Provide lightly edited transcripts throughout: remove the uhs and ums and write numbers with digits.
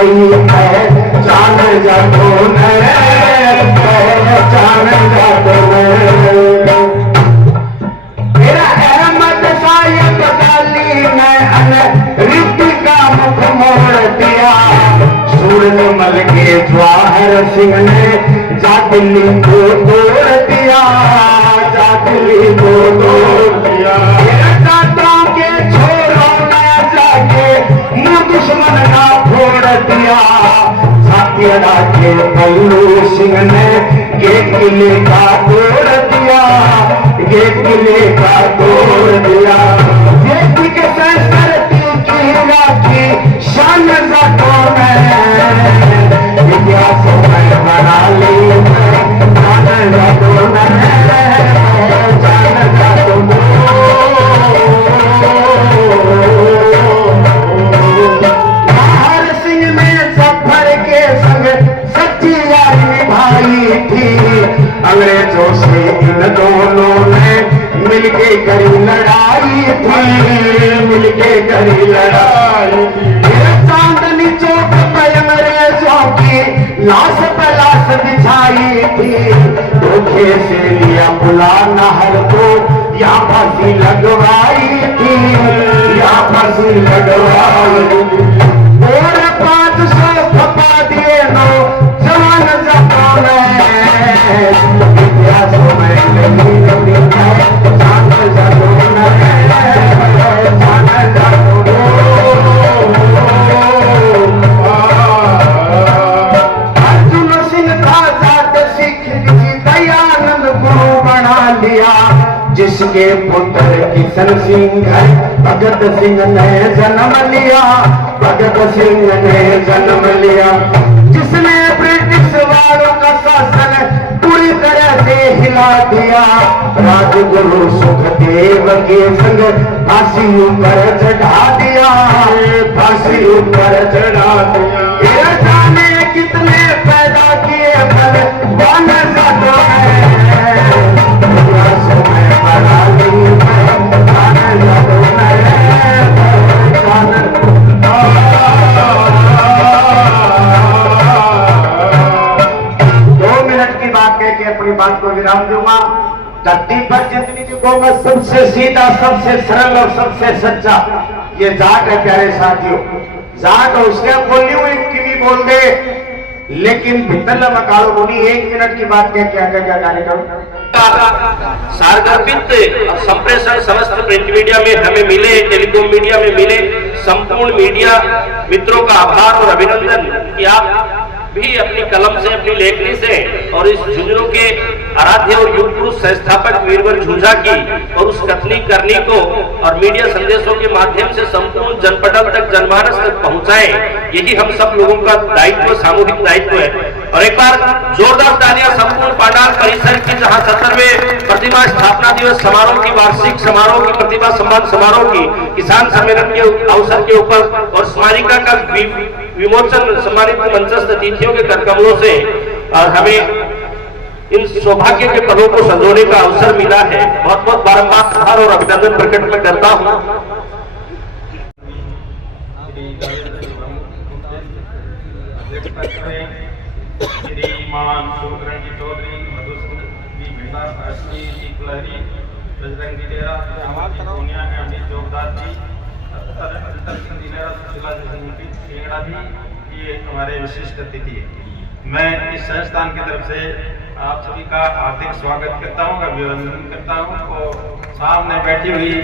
गई पहचान जातो ने, पहचान जातो ने। मेरा अहमद साहिब गाली ने रीति का मुख मोड़ दिया। सूरजमल के जवाहर सिंह ने जा दिल्ली को तोड़ दिया, जा दिल्ली को तोड़ दिया। दांतों के छोरों ने जाके मुंह दुश्मन का फोड़ दिया। सातियड़ा के पल्लू सिंह ने ये किले का तोड़ दिया, ये किले का तोड़ दिया। ये के संस्कृति की राखी शान जातों ने, इतिहास में बना ली जान जातों ने, जान जातों ने। जवाहर सिंह ने जफर के संग सच्ची यारी निभाई थी। अंग्रेजों से इन दोनों ने मिलके करी लड़ाई थी, मिलके करी लड़ाई थी। चांदनी चौक पर अंग्रेजों की लाश पर लाश बिछाई थी। धोखे से लिया बुला नहर को, या फांसी लगवाई थी, या फांसी लगवाई थी। और 500 खपा दिए नो जवान जातों ने, इतिहास में लगी लगी है जान जातों ने, जान जातों ने। अर्जुन सिंह था जाट सिख जी दयानंद गुरु बना लिया। जिसके पुत्र किशन सिंह भगत सिंह ने जन्म लिया, भगत सिंह ने जन्म लिया। जिसने ब्रिटिश वालों का शासन पूरी तरह से हिला दिया। राजगुरु सुखदेव के संग फांसी ऊपर चढ़ा दिया, फांसी ऊपर चढ़ा दिया। ये जाने कितने पैदा किए फल वन जातों ने, बना ली जान जातों ने, जान। 2 मिनट की बात कह के अपनी बात को विराम दूंगा। धरती पर जितनी भी कौमत सबसे सीधा, सबसे सरल और सबसे सच्चा ये जाट है प्यारे साथियों। जाट उसके बोली हुई की बोल दे, लेकिन भित्तल मकालो बोली 1 मिनट की बात कह के आगे क्या कार्यक्रम सार्वजनिक संप्रेषण समस्त प्रिंट मीडिया में हमें मिले, टेलीकॉम मीडिया में मिले, संपूर्ण मीडिया मित्रों का आभार और अभिनंदन कि आप भी अपनी कलम से, अपनी लेखनी से और इस झुंझुनू के आराध्य और युग पुरुष संस्थापक वीरवर झुंझा की और उस कथनी करनी को और मीडिया संदेशों के माध्यम से संपूर्ण जनपटल तक, जनमानस तक पहुंचाएं। यही हम सब लोगों का दायित्व, सामूहिक दायित्व है। और एक बार जोरदार तालियां संपूर्ण पांडाल परिसर की, जहां 70वें प्रतिमा स्थापना दिवस समारोह की, वार्षिक समारोह की, प्रतिभा सम्मान समारोह की, किसान सम्मेलन के अवसर के ऊपर और स्मारिका का विमोचन सम्मानित मंचस्थ अतिथियों के करकमलों से हमें इन सौभाग्य के पलों को संजोने का अवसर मिला है। बहुत बहुत बारंबार आभार और अभिनंदन प्रकट मैं करता हूँ। श्रीमान सुरंगी चौधरी, मधुसूदन मेहता, अश्विनी जी कुलहरी, बजरंगी डेरा, हमारी सोनिया गांधी चौकदार जी, ये हमारे विशिष्ट अतिथि है। मैं इस संस्थान की तरफ से आप सभी का हार्दिक स्वागत करता हूँ, अभिनंदन करता हूँ। और सामने बैठी हुई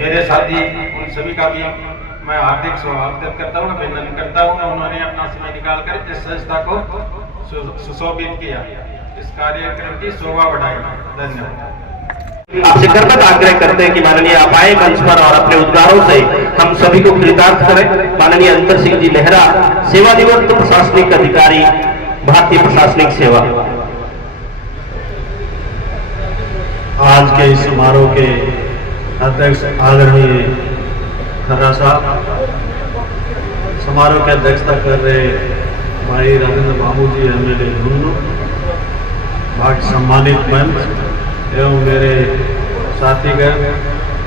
मेरे साथी उन सभी का भी मैं हार्दिक स्वागत करता हूँ, अभिनंदन करता हूँ। उन्होंने अपना समय निकालकर इस संस्था को सुशोभित किया, इस कार्यक्रम की शोभा बढ़ाई। धन्यवाद। आपसे करबत आग्रह करते हैं कि माननीय आप आए मंच पर और अपने उद्गारों से हम सभी को कृतार्थ करें। माननीय अंतर सिंह जी नेहरा, सेवानिवृत्त प्रशासनिक अधिकारी, भारतीय प्रशासनिक सेवा। आज के इस समारोह के अध्यक्ष आदरणीय खर्रा साहब, समारोह की अध्यक्षता कर रहे भाई राजेंद्र बाबू जी, एमएलए झुंझुनू, बाकी सम्मानित मंच एवं मेरे साथीगण,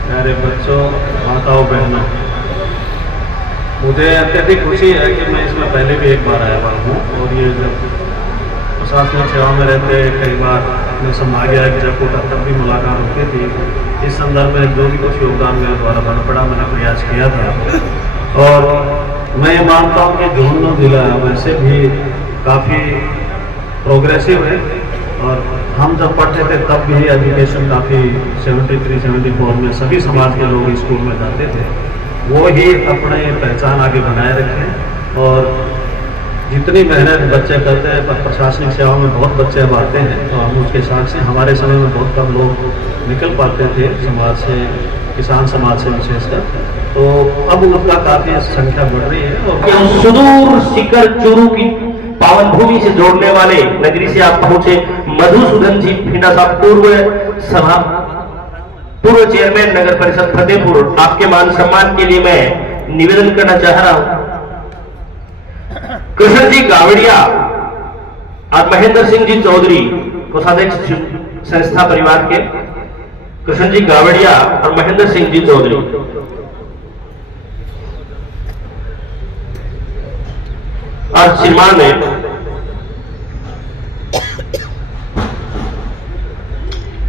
मेरे बच्चों, माताओं, बहनों, मुझे अत्यधिक खुशी है कि मैं इसमें पहले भी एक बार आया हुआ हूँ और ये जब प्रशासनिक सेवा में रहते कई बार अपने संभाग आया कि जब कोटा तब भी मुलाकात होती थी। इस संदर्भ में जो भी कुछ योगदान मेरे द्वारा बन पड़ा मैंने प्रयास किया था और मैं ये मानता हूँ कि झुंझुनू जिला वैसे भी काफ़ी प्रोग्रेसिव है और हम जब पढ़ते थे तब भी एजुकेशन काफ़ी 73-74 में सभी समाज के लोग स्कूल में जाते थे। वो ही अपने पहचान आगे बनाए रखें और जितनी मेहनत बच्चे करते हैं पर प्रशासनिक सेवा में बहुत बच्चे अब आते हैं तो हम उसके साथ से हमारे समय में बहुत कम लोग निकल पाते थे समाज से, किसान समाज से विशेषकर, तो अब उनका काफ़ी संख्या बढ़ रही है। और सुदूर शिखर चूरू की पावन भूमि से जोड़ने वाले नगरी से आप पहुंचे मधुसूदन जी फिंडा साहब, पूर्व चेयरमैन नगर परिषद फतेहपुर, आपके मान सम्मान के लिए मैं निवेदन करना चाह रहा हूं। कृष्ण जी गावड़िया और महेंद्र सिंह जी चौधरी, कोषाध्यक्ष संस्था परिवार के कृष्ण जी गावड़िया और महेंद्र सिंह जी चौधरी, और श्रीमान ने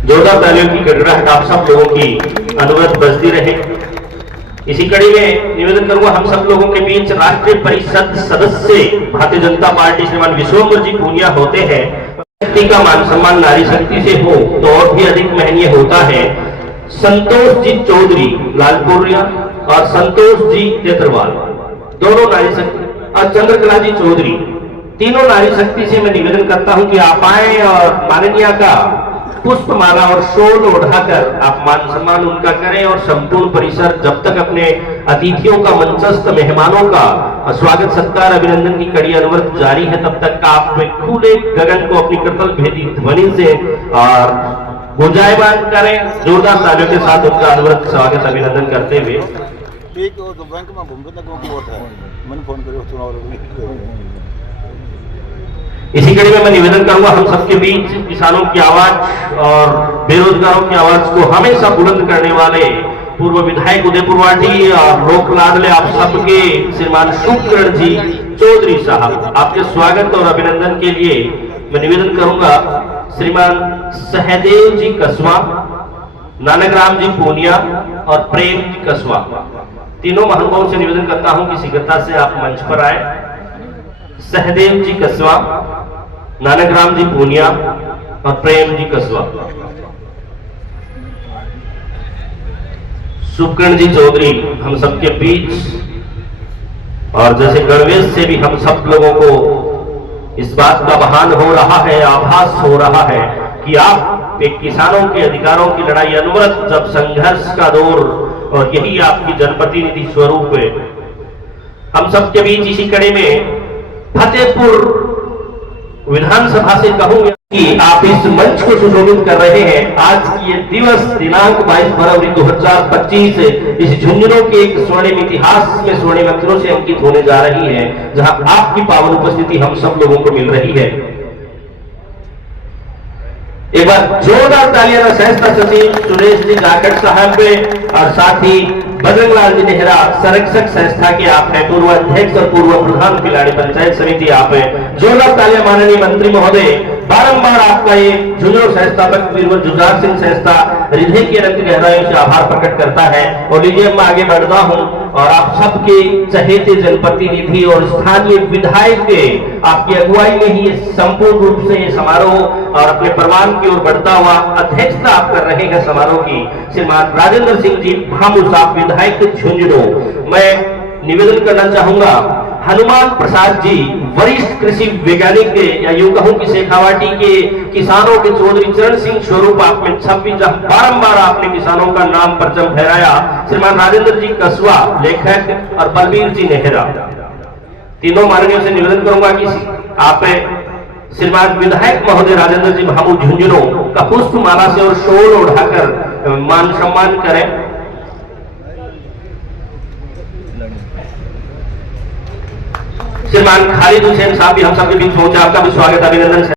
जोरदार तालियों की गड़गड़ाहट आप सब लोगों की अनुरोध बजती रहे। इसी कड़ी में निवेदन करूंगा हम सब लोगों के बीच राष्ट्रीय परिषद सदस्य भारतीय जनता पार्टी श्रीमान विश्वम्बर जी पूनिया होते हैं। व्यक्ति का मान सम्मान नारी शक्ति से हो तो और भी अधिक महनीय होता है। संतोष जी चौधरी लालपुरिया और संतोष जी तेतरवाल दोनों नारी शक्ति, और चंद्रकला जी चौधरी तीनों नारी शक्ति से मैं निवेदन करता हूं कि आप आए और माननीय का पुष्पमाला और शॉल ओढ़ाकर आप मान सम्मान उनका करें और संपूर्ण परिसर जब तक अपने अतिथियों का, मंचस्थ मेहमानों का स्वागत सत्कार अभिनंदन की कड़ी अनवरत जारी है तब तक आप खुले गगन को अपनी कृतल भेदी ध्वनि से और गुंजायमान करें। जोरदार तालियों के साथ उनका अनवरत स्वागत अभिनंदन करते हुए बैंक में घूमते मैंने फोन करो इसी कड़ी में मैं निवेदन करूंगा हम सबके बीच किसानों की आवाज और बेरोजगारों की आवाज को हमेशा बुलंद करने वाले पूर्व विधायक उदयपुरवाटी और लोक लाडले आप सबके श्रीमान शुक्र जी चौधरी साहब, आपके स्वागत और अभिनंदन के लिए मैं निवेदन करूंगा श्रीमान सहदेव जी कसवा, नानकराम जी पूनिया और प्रेम जी कसवा, तीनों महानुभावों से निवेदन करता हूं कि शीघ्रता से आप मंच पर आए। सहदेव जी कसवा, नानकराम जी पूनिया और प्रेम जी कसवा, शुक्रण जी चौधरी हम सबके बीच, और जैसे गणवेश से भी हम सब लोगों को इस बात का बहान हो रहा है, आभास हो रहा है कि आप एक किसानों के अधिकारों की लड़ाई अनवरत जब संघर्ष का दौर और यही आपकी जनप्रतिनिधि स्वरूप है। हम सबके बीच इसी कड़ी में फतेहपुर विधानसभा से कहूंगा कि आप इस मंच को सुशोभित कर रहे हैं। आज की ये दिवस दिनांक 22 फरवरी 2025 इस झुंझुनू के एक स्वर्णिम इतिहास में स्वर्णिम अक्षरों से अंकित होने जा रही है, जहां आपकी पावन उपस्थिति हम सब लोगों को मिल रही है। एक बार जोरदार तालियां संस्था सचिव सुरेश जी जाखड़ साहब पे और साथ ही बजरंगलाल जी नेहरा संरक्षक संस्था के आप हैं, पूर्व अध्यक्ष और पूर्व प्रधान पिलाड़ी पंचायत समिति आप हैं। जोरदार तालियां माननीय मंत्री महोदय, बारंबार आपका ये झुंझुनू संस्थापक वीरवर जुझार सिंह संस्था हृदय की अनंत गहराइयों से आभार प्रकट करता है। और लीजिए मैं आगे बढ़ता हूं और आप सबके चहेते जनप्रतिनिधि और स्थानीय विधायक के आपकी अगुवाई में ही ये संपूर्ण रूप से ये समारोह और अपने परवान की ओर बढ़ता हुआ अध्यक्षता आप कर रहे हैं समारोह की श्रीमान राजेंद्र सिंह जी भामू साहब विधायक झुंझुनू। मैं निवेदन करना चाहूंगा हनुमान प्रसाद जी वरिष्ठ कृषि वैज्ञानिक या यूं कहूं कि शेखावाटी के किसानों के चौधरी चरण सिंह स्वरूप आप में 26 बारंबार आपने किसानों का नाम परचम फहराया। श्रीमान राजेंद्र जी कसवा लेखक और बलबीर जी नेहरा, तीनों माननीयों से निवेदन करूंगा कि आप श्रीमान विधायक महोदय राजेंद्र जी भामू झुंझुनू का पुष्प माला से और शॉल ओढ़ाकर मान सम्मान करें। श्रीमान खालिद हुसैन साहब भी हम सबके बीच पहुंचे, आपका भी स्वागत अभिनंदन।